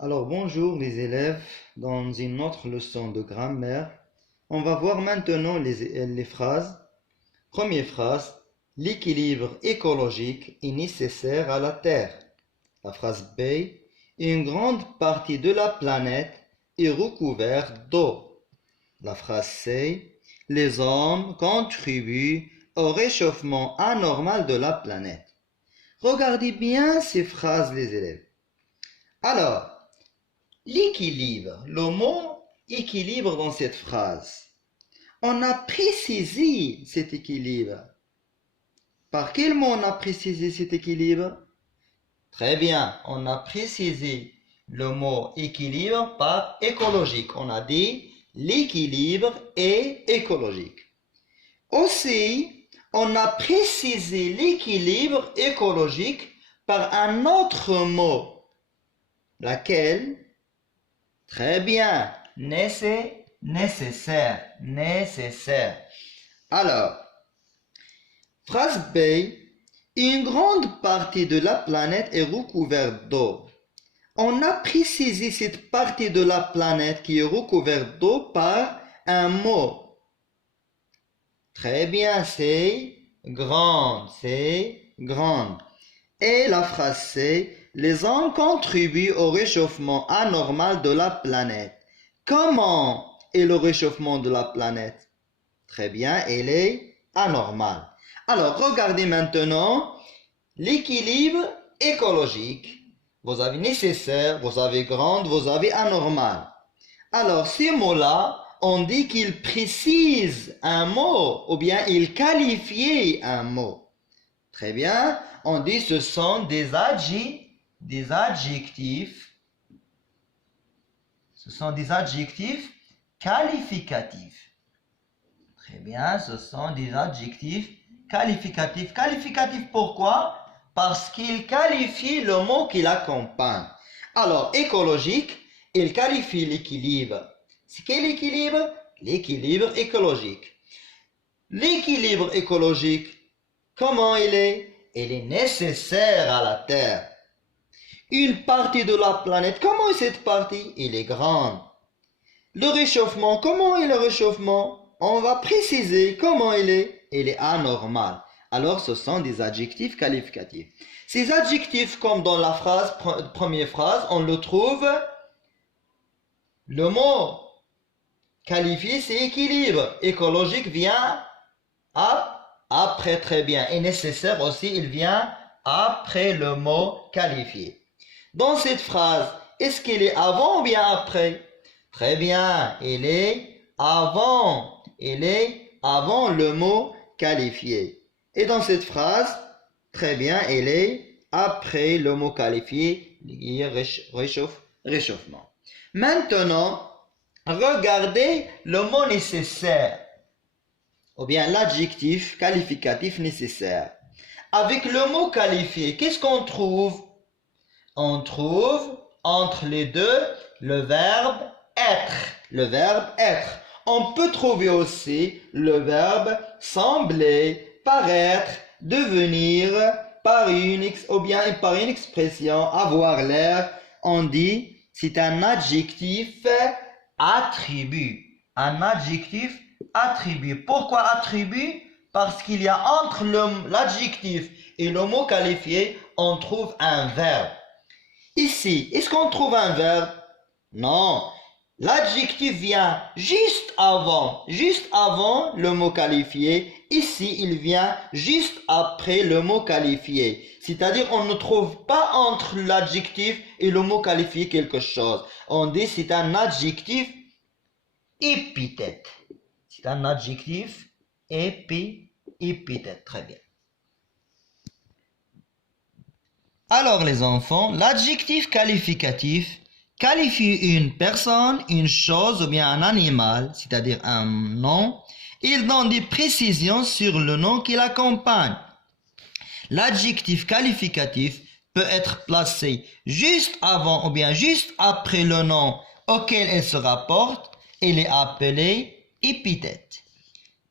Alors bonjour les élèves, dans une autre leçon de grammaire, on va voir maintenant les phrases. Première phrase, l'équilibre écologique est nécessaire à la Terre. La phrase B, une grande partie de la planète est recouverte d'eau. La phrase C, les hommes contribuent au réchauffement anormal de la planète. Regardez bien ces phrases les élèves. Alors, l'équilibre, le mot équilibre dans cette phrase. On a précisé cet équilibre. Par quel mot on a précisé cet équilibre? Très bien, on a précisé le mot équilibre par écologique. On a dit l'équilibre est écologique. Aussi, on a précisé l'équilibre écologique par un autre mot. Laquelle? Très bien, nécessaire. Alors, phrase B, une grande partie de la planète est recouverte d'eau. On a précisé cette partie de la planète qui est recouverte d'eau par un mot. Très bien, c'est grande. Et la phrase C, les hommes contribuent au réchauffement anormal de la planète. Comment est le réchauffement de la planète? Très bien, elle est anormale. Alors, regardez maintenant l'équilibre écologique. Vous avez nécessaire, vous avez grande, vous avez anormal. Alors, ces mots-là, on dit qu'ils précisent un mot ou bien ils qualifient un mot. Très bien, on dit ce sont des adjectifs. Ce sont des adjectifs qualificatifs. Très bien, ce sont des adjectifs qualificatifs. Qualificatifs pourquoi? Parce qu'ils qualifient le mot qui l'accompagne. Alors, écologique, il qualifie l'équilibre. C'est quel équilibre? L'équilibre écologique. L'équilibre écologique, comment il est? Il est nécessaire à la Terre. Une partie de la planète, comment est cette partie? Elle est grande. Le réchauffement, comment est le réchauffement? On va préciser comment il est. Il est anormal. Alors, ce sont des adjectifs qualificatifs. Ces adjectifs, comme dans la première phrase, on le trouve. Le mot qualifié, c'est équilibre. Écologique vient après, très bien. Et nécessaire aussi, il vient après le mot qualifié. Dans cette phrase, est-ce qu'il est avant ou bien après? Très bien, il est avant. Il est avant le mot qualifié. Et dans cette phrase, très bien, il est après le mot qualifié, réchauffement. Maintenant, regardez le mot nécessaire, ou bien l'adjectif qualificatif nécessaire. Avec le mot qualifié, qu'est-ce qu'on trouve? On trouve entre les deux le verbe être. Le verbe être. On peut trouver aussi le verbe sembler, paraître, devenir, ou bien par une expression, avoir l'air. On dit, c'est un adjectif attribut. Un adjectif attribut. Pourquoi attribut? Parce qu'il y a entre l'adjectif et le mot qualifié, on trouve un verbe. Ici, est-ce qu'on trouve un verbe? Non. L'adjectif vient juste avant le mot qualifié. Ici, il vient juste après le mot qualifié. C'est-à-dire, on ne trouve pas entre l'adjectif et le mot qualifié quelque chose. On dit c'est un adjectif épithète. C'est un adjectif épithète. Très bien. Alors les enfants, l'adjectif qualificatif qualifie une personne, une chose ou bien un animal, c'est-à-dire un nom. Il donne des précisions sur le nom qui l'accompagne. L'adjectif qualificatif peut être placé juste avant ou bien juste après le nom auquel il se rapporte. Il est appelé épithète.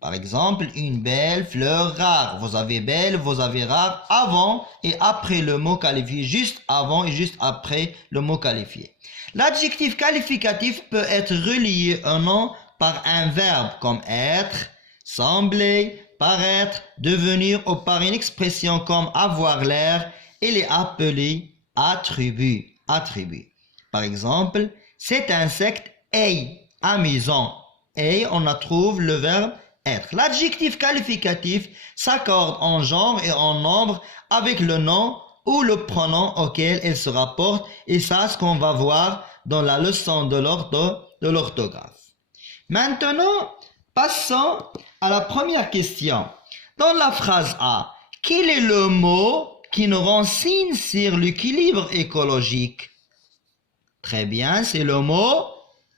Par exemple, une belle fleur rare. Vous avez belle, vous avez rare avant et après le mot qualifié, juste avant et juste après le mot qualifié. L'adjectif qualificatif peut être relié au nom par un verbe comme être, sembler, paraître, devenir ou par une expression comme avoir l'air. Il est appelé attribut. Par exemple, cet insecte est amusant. Et on trouve le verbe être. L'adjectif qualificatif s'accorde en genre et en nombre avec le nom ou le pronom auquel il se rapporte, et ça, ce qu'on va voir dans la leçon de l'orthographe. Maintenant, passons à la première question. Dans la phrase A, quel est le mot qui nous renseigne sur l'équilibre écologique? Très bien, c'est le mot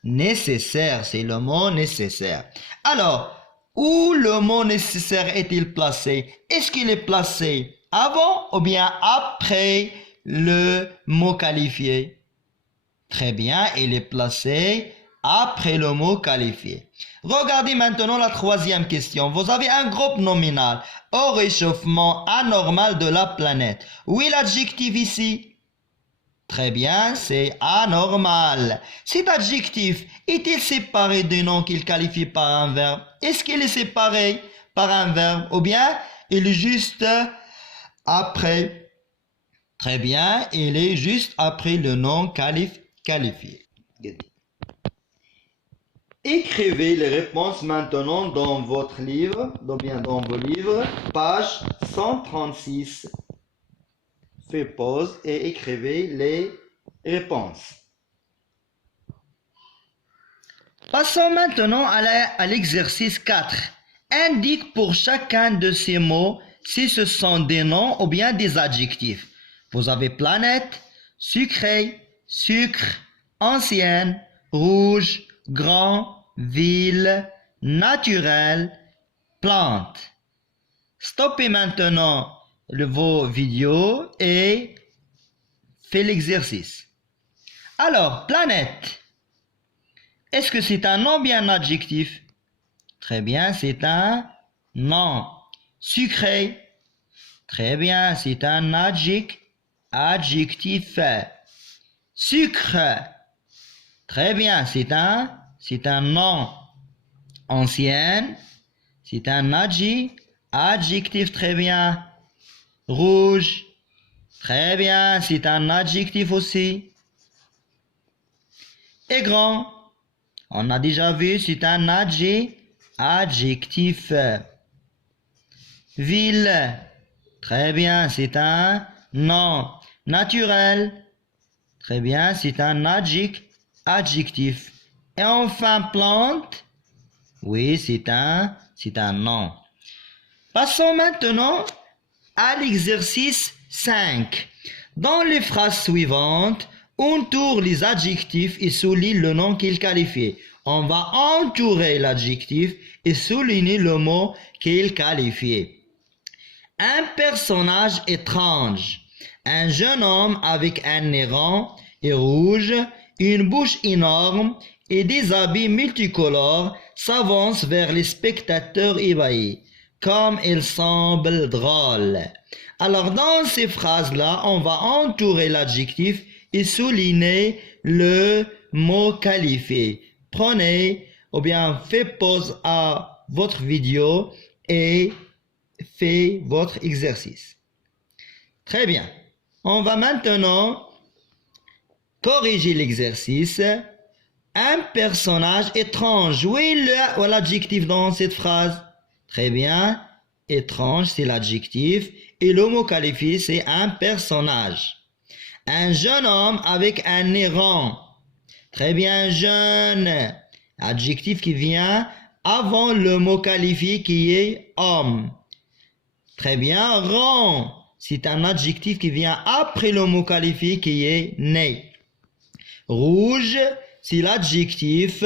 nécessaire. C'est le mot nécessaire. Alors, où le mot nécessaire est-il placé? Est-ce qu'il est placé avant ou bien après le mot qualifié? Très bien, il est placé après le mot qualifié. Regardez maintenant la troisième question. Vous avez un groupe nominal au réchauffement anormal de la planète. Où est l'adjectif ici? Très bien, c'est anormal. Cet adjectif est-il séparé du nom qu'il qualifie par un verbe? Est-ce qu'il est séparé par un verbe ou bien il est juste après? Très bien, il est juste après le nom qualifié. Écrivez les réponses maintenant dans votre livre, dans vos livres, page 136. Faites pause et écrivez les réponses. Passons maintenant à l'exercice 4. Indique pour chacun de ces mots si ce sont des noms ou bien des adjectifs. Vous avez planète, sucré, sucre, ancienne, rouge, grand, ville, naturel, plante. Stoppez maintenant vos vidéos et faites l'exercice. Alors, planète. Est-ce que c'est un nom ou bien un adjectif? Très bien, c'est un nom. Sucré. Très bien, c'est un adjectif. Sucre. Très bien, c'est un nom. Ancienne. C'est un adjectif. Très bien. Rouge. Très bien, c'est un adjectif aussi. Et grand. On a déjà vu, c'est un adjectif. Ville. Très bien, c'est un nom. Naturel. Très bien, c'est un adjectif. Et enfin, plante. Oui, c'est un nom. Passons maintenant à l'exercice 5. Dans les phrases suivantes, on tourne les adjectifs et souligne le nom qu'il qualifie. On va entourer l'adjectif et souligner le mot qu'il qualifie. Un personnage étrange. Un jeune homme avec un nez rond et rouge, une bouche énorme et des habits multicolores s'avance vers les spectateurs ébahis. Comme il semble drôle. Alors dans ces phrases-là, on va entourer l'adjectif et souligner le mot qualifié. Prenez ou bien faites pause à votre vidéo et faites votre exercice. Très bien. On va maintenant corriger l'exercice. Un personnage étrange. Où est l'adjectif dans cette phrase? Très bien. Étrange, c'est l'adjectif. Et le mot qualifié, c'est un personnage. Un jeune homme avec un nez rond. Très bien, jeune. Adjectif qui vient avant le mot qualifié qui est homme. Très bien, rond. C'est un adjectif qui vient après le mot qualifié qui est nez. Rouge, c'est l'adjectif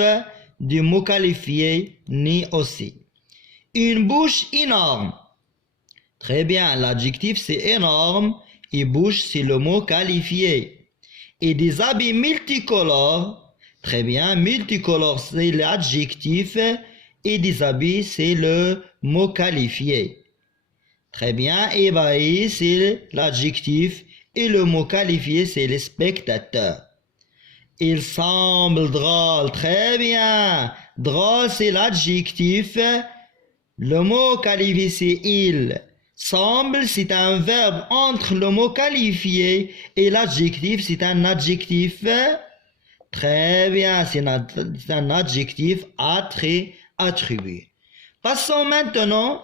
du mot qualifié nez aussi. Une bouche énorme. Très bien, l'adjectif c'est énorme et bouche c'est le mot qualifié. Et des habits multicolores. Très bien, multicolores c'est l'adjectif et déshabillé, c'est le mot qualifié. Très bien. Ébahi, c'est l'adjectif. Et le mot qualifié, c'est le spectateur. Il semble drôle. Très bien. Drôle, c'est l'adjectif. Le mot qualifié, c'est il. Semble, c'est un verbe entre le mot qualifié et l'adjectif, c'est un adjectif. Très bien, c'est un adjectif attribué. Passons maintenant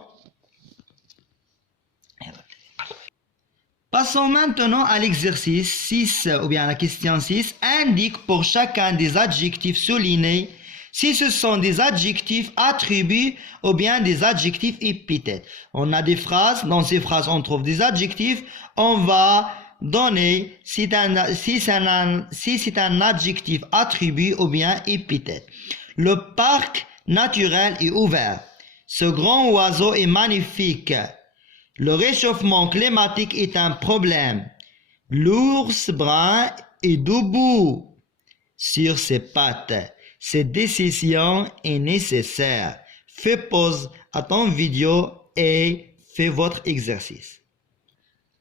à l'exercice 6, ou bien à la question 6. Indique pour chacun des adjectifs soulignés si ce sont des adjectifs attributs ou bien des adjectifs épithètes. On a des phrases, dans ces phrases on trouve des adjectifs, on va donner si c'est un adjectif attribut ou bien épithète. Le parc naturel est ouvert. Ce grand oiseau est magnifique. Le réchauffement climatique est un problème. L'ours brun est debout sur ses pattes. Cette décision est nécessaire. Fais pause à ton vidéo et fais votre exercice.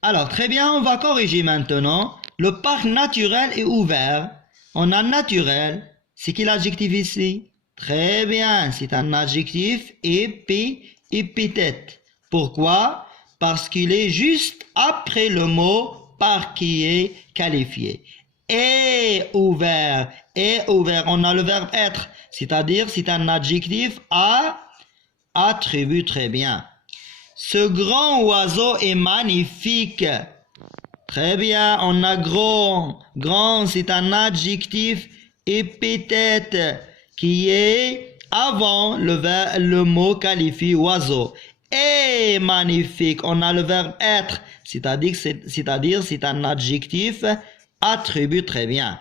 Alors, très bien, on va corriger maintenant. Le parc naturel est ouvert. On a naturel. C'est quel adjectif ici? Très bien, c'est un adjectif épithète. Pourquoi? Parce qu'il est juste après le mot parc qui est qualifié. Est ouvert. On a le verbe être, c'est-à-dire c'est un adjectif attribut. Très bien. Ce grand oiseau est magnifique. Très bien, on a grand, c'est un adjectif épithète qui est avant le mot qualifié oiseau. Est magnifique, on a le verbe être, c'est-à-dire c'est un adjectif attribut. Très bien.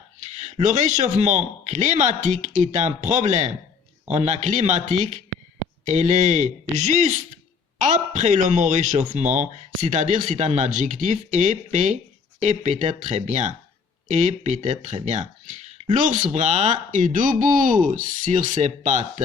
Le réchauffement climatique est un problème. On a climatique, elle est juste après le mot réchauffement, c'est-à-dire c'est un adjectif épithète. Très bien. Épithète. Très bien. L'ours brun est debout sur ses pattes.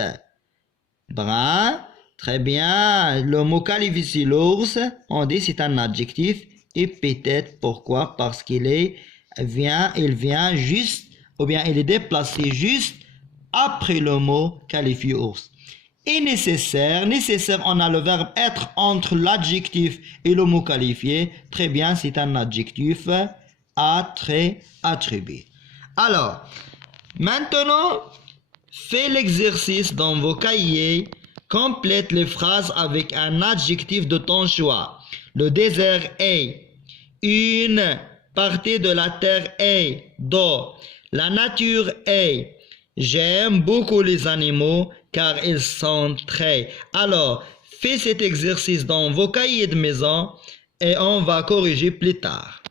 Brun, très bien. Le mot qualifié l'ours, on dit c'est un adjectif épithète. Pourquoi? Parce qu'il vient juste, ou bien il est déplacé juste après le mot qualifié ours. Et nécessaire, on a le verbe être entre l'adjectif et le mot qualifié. Très bien, c'est un adjectif attribué. Alors, maintenant, fais l'exercice dans vos cahiers. Complète les phrases avec un adjectif de ton choix. Le désert est. Une partie de la terre est d'eau. La nature est. J'aime beaucoup les animaux car ils sont très. Alors, fais cet exercice dans vos cahiers de maison et on va corriger plus tard.